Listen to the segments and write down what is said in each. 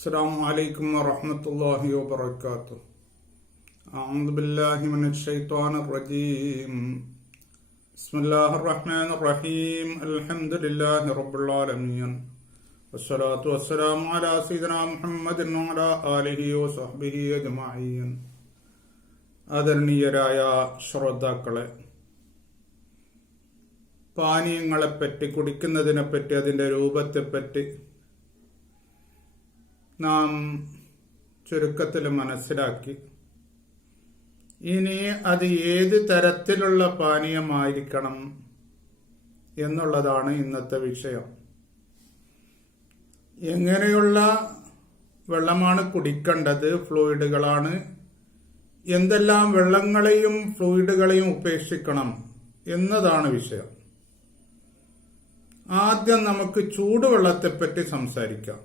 السلام عليكم ورحمة الله وبركاته. أعوذ بالله من الشيطان الرجيم. بسم الله الرحمن الرحيم. الحمد لله رب العالمين. والصلاة والسلام على سيدنا محمد وعلى آله وصحبه أجمعين. ആദരണീയരായ ശ്രോതാക്കളെ, പാനീയങ്ങളെപ്പറ്റി, കുടിക്കുന്നതിനെപ്പറ്റി, അതിൻ്റെ രൂപത്തെപ്പറ്റി നാം ചുരുക്കത്തിൽ മനസ്സിലാക്കി. ഇനി അത് ഏത് തരത്തിലുള്ള പാനീയമായിരിക്കണം എന്നുള്ളതാണ് ഇന്നത്തെ വിഷയം. എങ്ങനെയുള്ള വെള്ളമാണ് കുടിക്കേണ്ടത്, ഫ്ലൂയിഡുകളാണ്, എന്തെല്ലാം വെള്ളങ്ങളെയും ഫ്ലൂയിഡുകളെയും ഉപേക്ഷിക്കണം എന്നതാണ് വിഷയം. ആദ്യം നമുക്ക് ചൂടുവെള്ളത്തെപ്പറ്റി സംസാരിക്കാം.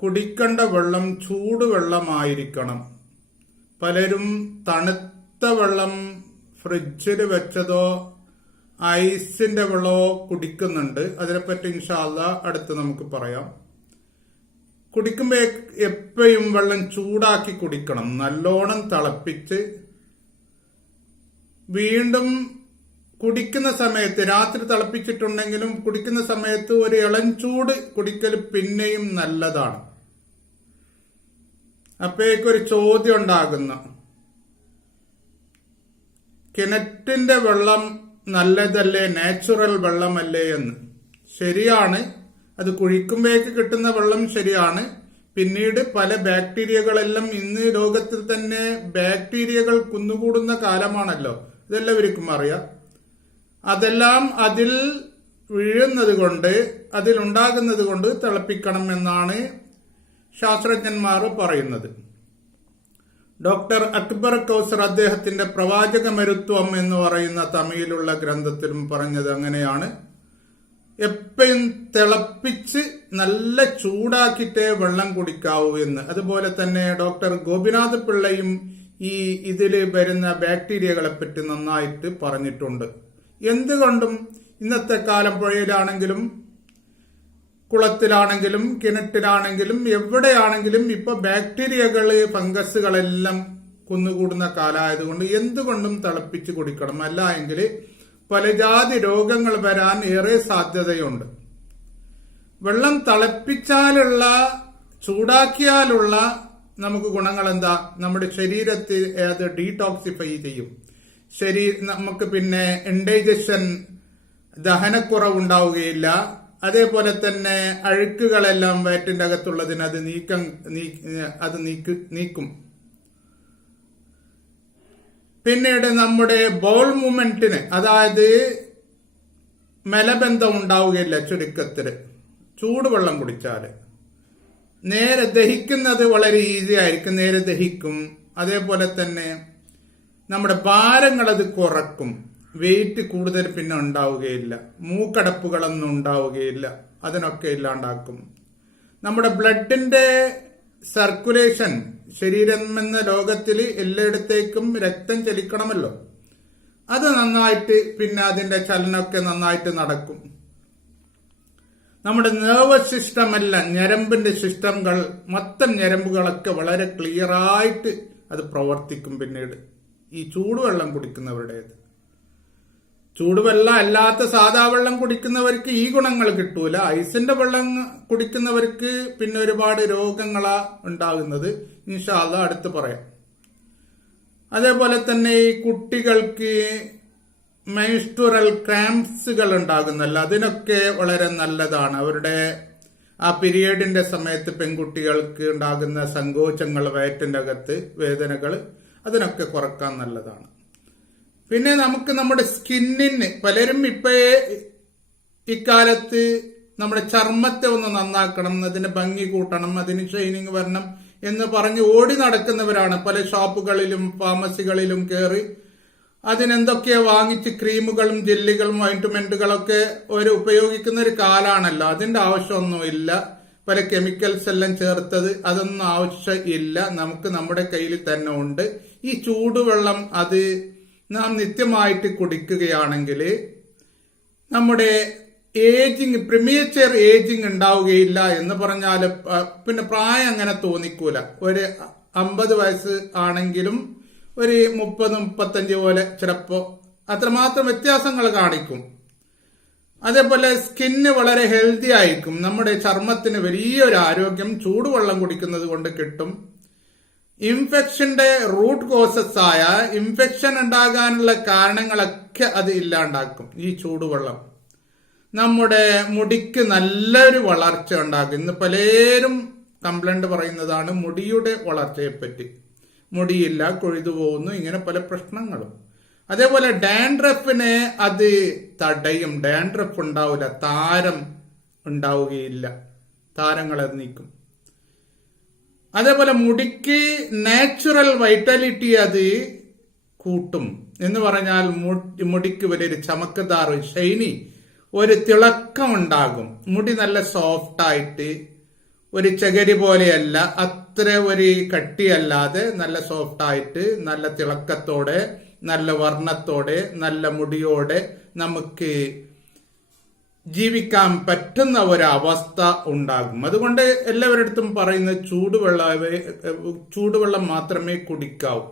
കുടിക്കേണ്ട വെള്ളം ചൂടുവെള്ളമായിരിക്കണം. പലരും തണുത്ത വെള്ളം ഫ്രിഡ്ജിൽ വെച്ചതോ ഐസിന്റെ വെള്ളമോ കുടിക്കുന്നുണ്ട്. അതിനെപ്പറ്റി ഇൻഷാ അല്ലാഹ് അടുത്ത് നമുക്ക് പറയാം. കുടിക്കുമ്പോൾ എപ്പോഴും വെള്ളം ചൂടാക്കി കുടിക്കണം. നല്ലോണം തിളപ്പിച്ച് വീണ്ടും കുടിക്കുന്ന സമയത്ത്, രാത്രി തിളപ്പിച്ചിട്ടുണ്ടെങ്കിലും കുടിക്കുന്ന സമയത്ത് ഒരു ഇളം ചൂട് കുടിക്കൽ പിന്നെയും നല്ലതാണ്. അപ്പോഴേക്കൊരു ചോദ്യം ഉണ്ടാകുന്നു, കിണറ്റിന്റെ വെള്ളം നല്ലതല്ലേ, നാച്ചുറൽ വെള്ളമല്ലേ എന്ന്. ശരിയാണ്, അത് കുഴിക്കുമ്പോഴേക്ക് കിട്ടുന്ന വെള്ളം ശരിയാണ്. പിന്നീട് പല ബാക്ടീരിയകളെല്ലാം, ഇന്ന് ലോകത്തിൽ തന്നെ ബാക്ടീരിയകൾ കുന്നുകൂടുന്ന കാലമാണല്ലോ, ഇതെല്ലാവർക്കും അറിയാം. അതെല്ലാം അതിൽ വീഴുന്നത് കൊണ്ട്, അതിലുണ്ടാകുന്നത് കൊണ്ട് തിളപ്പിക്കണം എന്നാണ് ശാസ്ത്രജ്ഞന്മാർ പറയുന്നത്. ഡോക്ടർ അക്ബർ കൗസർ അദ്ദേഹത്തിന്റെ പ്രവാചകമരുത്വം എന്ന് പറയുന്ന തമിഴിലുള്ള ഗ്രന്ഥത്തിലും പറഞ്ഞത് അങ്ങനെയാണ്. എപ്പോഴും തിളപ്പിച്ച് നല്ല ചൂടാക്കിയിട്ടേ വെള്ളം കുടിക്കാവൂ എന്ന്. അതുപോലെ തന്നെ ഡോക്ടർ ഗോപിനാഥ് പിള്ളയും ഇതില് വരുന്ന ബാക്ടീരിയകളെ പറ്റി നന്നായിട്ട് പറഞ്ഞിട്ടുണ്ട്. എന്തുകൊണ്ടും ഇന്നത്തെ കാലം പുഴയിലാണെങ്കിലും കുളത്തിലാണെങ്കിലും കിണറ്റിലാണെങ്കിലും എവിടെയാണെങ്കിലും ഇപ്പൊ ബാക്ടീരിയകള്, ഫംഗസുകളെല്ലാം കുന്നുകൂടുന്ന കാലമായതുകൊണ്ട് എന്തുകൊണ്ടും തിളപ്പിച്ച് കുടിക്കണം. അല്ല എങ്കിൽ പല ജാതി രോഗങ്ങൾ വരാൻ ഏറെ സാധ്യതയുണ്ട്. വെള്ളം തിളപ്പിച്ചാലുള്ള, ചൂടാക്കിയാലുള്ള നമുക്ക് ഗുണങ്ങൾ എന്താ? നമ്മുടെ ശരീരത്തിൽ അത് ഡീടോക്സിഫൈ ചെയ്യും. നമുക്ക് പിന്നെ ഇൻഡൈജഷൻ, ദഹനക്കുറവുണ്ടാവുകയില്ല. അതേപോലെ തന്നെ അഴുക്കുകളെല്ലാം വയറ്റിന്റെ അകത്തുള്ളതിന് അത് നീക്കും. പിന്നീട് നമ്മുടെ ബൗൾ മൂവ്മെന്റിന്, അതായത് മലബന്ധം ഉണ്ടാവുകയില്ല. ചുരുക്കത്തില് ചൂടുവെള്ളം കുടിച്ചാല് നേരെ ദഹിക്കുന്നത് വളരെ ഈസി ആയിരിക്കും, നേരെ ദഹിക്കും. അതേപോലെ തന്നെ നമ്മുടെ ഭാരങ്ങൾ അത് കുറക്കും. വെയിറ്റ് കൂടുതൽ പിന്നെ ഉണ്ടാവുകയില്ല. മൂക്കടപ്പുകളൊന്നും ഉണ്ടാവുകയില്ല, അതിനൊക്കെ ഇല്ലാണ്ടാക്കും. നമ്മുടെ ബ്ലഡിന്റെ സർക്കുലേഷൻ, ശരീരം എന്ന ലോകത്തിൽ എല്ലായിടത്തേക്കും രക്തം ചലിക്കണമല്ലോ, അത് നന്നായിട്ട്, പിന്നെ അതിന്റെ ചലനമൊക്കെ നന്നായിട്ട് നടക്കും. നമ്മുടെ നെർവസ് സിസ്റ്റം എല്ലാം, ഞരമ്പിന്റെ സിസ്റ്റങ്ങൾ, മൊത്തം ഞരമ്പുകളൊക്കെ വളരെ ക്ലിയറായിട്ട് അത് പ്രവർത്തിക്കും. പിന്നീട് ഈ ചൂടുവെള്ളം കുടിക്കുന്നവരുടേത്. ചൂടുവെള്ളം അല്ലാത്ത സാധാ വെള്ളം കുടിക്കുന്നവർക്ക് ഈ ഗുണങ്ങൾ കിട്ടൂല. ഐസിന്റെ വെള്ളം കുടിക്കുന്നവർക്ക് പിന്നെ ഒരുപാട് രോഗങ്ങളാ ഉണ്ടാകുന്നത്. ഇൻഷാ അല്ലാഹ് അടുത്ത് പറയാം. അതേപോലെ തന്നെ ഈ കുട്ടികൾക്ക് മെൻസ്ട്രുവൽ ക്രാംപ്സുകൾ ഉണ്ടാകുന്നല്ലോ, അതിനൊക്കെ വളരെ നല്ലതാണ്. അവരുടെ ആ പീരിയഡിന്റെ സമയത്ത് പെൺകുട്ടികൾക്ക് ഉണ്ടാകുന്ന സങ്കോചങ്ങൾ, വയറ്റിന്റെ അകത്ത് വേദനകൾ, അതിനൊക്കെ കുറക്കാൻ നല്ലതാണ്. പിന്നെ നമുക്ക് നമ്മുടെ സ്കിന്നിന്, പലരും ഇപ്പോഴേ ഇക്കാലത്ത് നമ്മുടെ ചർമ്മത്തെ ഒന്ന് നന്നാക്കണം, അതിന് ഭംഗി കൂട്ടണം, അതിന് ഷൈനിങ് വരണം എന്ന് പറഞ്ഞ് ഓടി നടക്കുന്നവരാണ്. പല ഷോപ്പുകളിലും ഫാർമസികളിലും കയറി അതിനെന്തൊക്കെയോ വാങ്ങിച്ച് ക്രീമുകളും ജെല്ലുകളും ഓയിന്റ്മെന്റുകളൊക്കെ ഉപയോഗിക്കുന്ന ഒരു കാലാണല്ലോ. അതിന്റെ ആവശ്യമൊന്നുമില്ല. പല കെമിക്കൽസ് എല്ലാം ചേർത്തത്, അതൊന്നും ആവശ്യമില്ല. നമുക്ക് നമ്മുടെ കയ്യിൽ തന്നെ ഉണ്ട്. ഈ ചൂടുവെള്ളം അത് നാം നിത്യമായിട്ട് കുടിക്കുകയാണെങ്കിൽ നമ്മുടെ ഏജിങ് പ്രിമേച്ചർ ഏജിങ് ഉണ്ടാവുകയില്ല എന്ന് പറഞ്ഞാൽ പിന്നെ പ്രായം അങ്ങനെ തോന്നിക്കൂല. ഒരു 50 വയസ്സ് ആണെങ്കിലും ഒരു 30-35 പോലെ ചിലപ്പോ അത്രമാത്രം വ്യത്യാസങ്ങൾ കാണിക്കും. അതേപോലെ സ്കിന്ന് വളരെ ഹെൽത്തി ആയിരിക്കും. നമ്മുടെ ചർമ്മത്തിന് വലിയൊരു ആരോഗ്യം ചൂടുവെള്ളം കുടിക്കുന്നത് കൊണ്ട് കിട്ടും. ഇൻഫെക്ഷന്റെ റൂട്ട് കോസസ് ആയ ഇൻഫെക്ഷൻ ഉണ്ടാകാനുള്ള കാരണങ്ങളൊക്കെ അത് ഇല്ലാണ്ടാക്കും ഈ ചൂടുവെള്ളം. നമ്മുടെ മുടിക്ക് നല്ലൊരു വളർച്ച ഉണ്ടാക്കും. ഇന്ന് പലരും കംപ്ലൈന്റ് പറയുന്നതാണ് മുടിയുടെ വളർച്ചയെപ്പറ്റി. മുടിയില്ല, കൊഴുതു പോകുന്നു, ഇങ്ങനെ പല പ്രശ്നങ്ങളും. അതേപോലെ ഡാൻഡ്രഫിനെ അത് തടയും. ഡാൻഡ്രഫ് ഉണ്ടാവില്ല, താരം ഉണ്ടാവുകയില്ല, താരങ്ങളെ നീക്കും. അതേപോലെ മുടിക്ക് നാച്ചുറൽ വൈറ്റാലിറ്റി അത് കൂട്ടും. എന്ന് പറഞ്ഞാൽ മുടിക്ക് വലിയൊരു ചമക്കദാർ, ഷൈനി, ഒരു തിളക്കം ഉണ്ടാകും. മുടി നല്ല സോഫ്റ്റ് ആയിട്ട്, ഒരു ചകിരി പോലെയല്ല, അത്ര ഒരു കട്ടിയല്ലാതെ നല്ല സോഫ്റ്റ് ആയിട്ട്, നല്ല തിളക്കത്തോടെ, നല്ല വർണ്ണത്തോടെ, നല്ല മുടിയോടെ നമുക്ക് ജീവിക്കാൻ പറ്റുന്ന ഒരവസ്ഥ ഉണ്ടാകും. അതുകൊണ്ട് എല്ലാവരുടെ പറയുന്നത് ചൂടുവെള്ളം മാത്രമേ കുടിക്കാവൂ.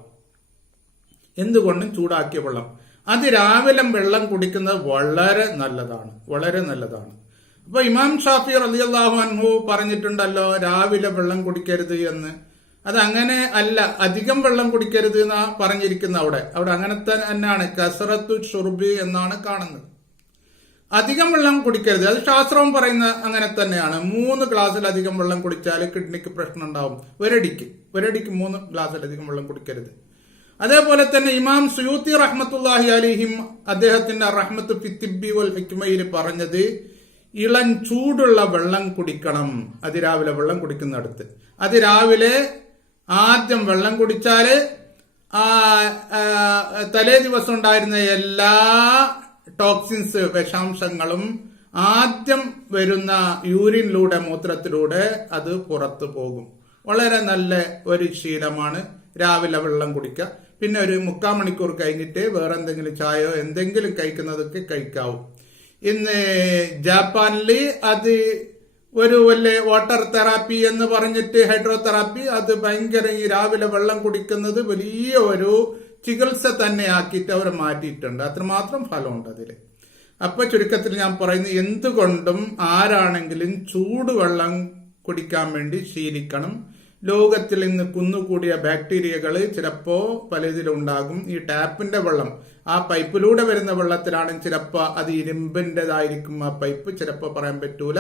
എന്തുകൊണ്ടും ചൂടാക്കിയ വെള്ളം. അത് രാവിലെ വെള്ളം കുടിക്കുന്നത് വളരെ നല്ലതാണ്, വളരെ നല്ലതാണ്. അപ്പൊ ഇമാം ഷാഫി റളിയല്ലാഹു അൻഹു പറഞ്ഞിട്ടുണ്ടല്ലോ രാവിലെ വെള്ളം കുടിക്കരുത് എന്ന്. അത് അങ്ങനെ അല്ല, അധികം വെള്ളം കുടിക്കരുത് എന്നാ പറഞ്ഞിരിക്കുന്നത്. അവിടെ അങ്ങനെ തന്നെയാണ്, കസറത്തു ഷുർബി എന്നാണ് കാണുന്നത്. അധികം വെള്ളം കുടിക്കരുത്, അത് ശാസ്ത്രവും പറയുന്ന അങ്ങനെ തന്നെയാണ്. 3 ഗ്ലാസ്സിലധികം വെള്ളം കുടിച്ചാൽ കിഡ്നിക്ക് പ്രശ്നം ഉണ്ടാവും. ഒരടിക്ക് 3 ഗ്ലാസ്സിലധികം വെള്ളം കുടിക്കരുത്. അതേപോലെ തന്നെ ഇമാം സുയൂത്തി റഹ്മത്തുള്ളാഹി അലൈഹിം അദ്ദേഹത്തിന്റെ റഹ്മത്ത് ഫി തിബ്ബി വൽ ഹിക്മയിൽ പറഞ്ഞത് ഇളം ചൂടുള്ള വെള്ളം കുടിക്കണം അതിരാവിലെ വെള്ളം കുടിക്കുന്നിടത്ത്. അതിരാവിലെ ആദ്യം വെള്ളം കുടിച്ചാല് തലേ ദിവസം ഉണ്ടായിരുന്ന എല്ലാ ടോക്സിൻസ്, വിഷാംശങ്ങളും ആദ്യം വരുന്ന യൂറിനിലൂടെ, മൂത്രത്തിലൂടെ അത് പുറത്തു പോകും. വളരെ നല്ല ഒരു ശീലമാണ് രാവിലെ വെള്ളം കുടിക്കുക. പിന്നെ ഒരു 3/4 മണിക്കൂർ കഴിഞ്ഞിട്ട് വേറെ എന്തെങ്കിലും ചായയോ എന്തെങ്കിലും കഴിക്കുന്നതൊക്കെ കഴിക്കാവൂ. ഇന്ന് ജപ്പാനില് അത് ഒരു വലിയ വാട്ടർ തെറാപ്പി എന്ന് പറഞ്ഞിട്ട്, ഹൈഡ്രോതെറാപ്പി, അത് ഭയങ്കര ഈ രാവിലെ വെള്ളം കുടിക്കുന്നത് വലിയ ഒരു ചികിത്സ തന്നെ ആക്കിയിട്ട് അവർ മാറ്റിയിട്ടുണ്ട്. അത്രമാത്രം ഫലമുണ്ട് അതില്. അപ്പൊ ചുരുക്കത്തിൽ ഞാൻ പറയുന്നത്, എന്തുകൊണ്ടും ആരാണെങ്കിലും ചൂടുവെള്ളം കുടിക്കാൻ വേണ്ടി ശീലിക്കണം. ലോകത്തിൽ ഇന്ന് കുന്നുകൂടിയ ബാക്ടീരിയകൾ ചിലപ്പോ പലതിലുണ്ടാകും. ഈ ടാപ്പിന്റെ വെള്ളം, ആ പൈപ്പിലൂടെ വരുന്ന വെള്ളത്തിലാണെങ്കിൽ ചിലപ്പോ അത് ഇരുമ്പിൻ്റെതായിരിക്കും ആ പൈപ്പ്, ചിലപ്പോ പറയാൻ പറ്റൂല.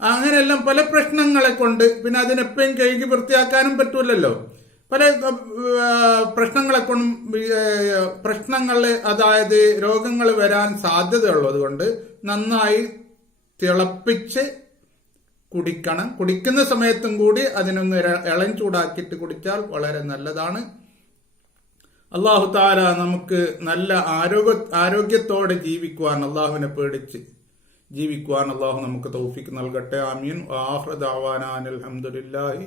അങ്ങനെയെല്ലാം പല പ്രശ്നങ്ങളെ കൊണ്ട്, പിന്നെ അതിനെപ്പോഴും കഴുകി വൃത്തിയാക്കാനും പറ്റൂലല്ലോ. പല പ്രശ്നങ്ങളെ കൊണ്ടും അതായത് രോഗങ്ങൾ വരാൻ സാധ്യതയുള്ളത് കൊണ്ട് നന്നായി തിളപ്പിച്ച് കുടിക്കണം. കുടിക്കുന്ന സമയത്തും കൂടി അതിനൊന്ന് ഇളം ചൂടാക്കിയിട്ട് കുടിച്ചാൽ വളരെ നല്ലതാണ്. അല്ലാഹു തആല നമുക്ക് നല്ല ആരോഗ്യത്തോടെ ജീവിക്കുവാൻ, അള്ളാഹുവിനെ പേടിച്ച് ജീവിക്കുവാൻ അള്ളാഹു നമുക്ക് തൗഫീഖ് നൽകട്ടെ. ആമീൻ. ആഖിറു ദഅവാനാ അൽഹംദുലില്ലാഹി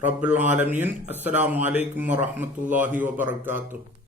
റബ്ബിൽ ആലമീൻ. അസ്സലാമു അലൈക്കും വറഹ്മത്തുള്ളാഹി വബറകാതുഹു.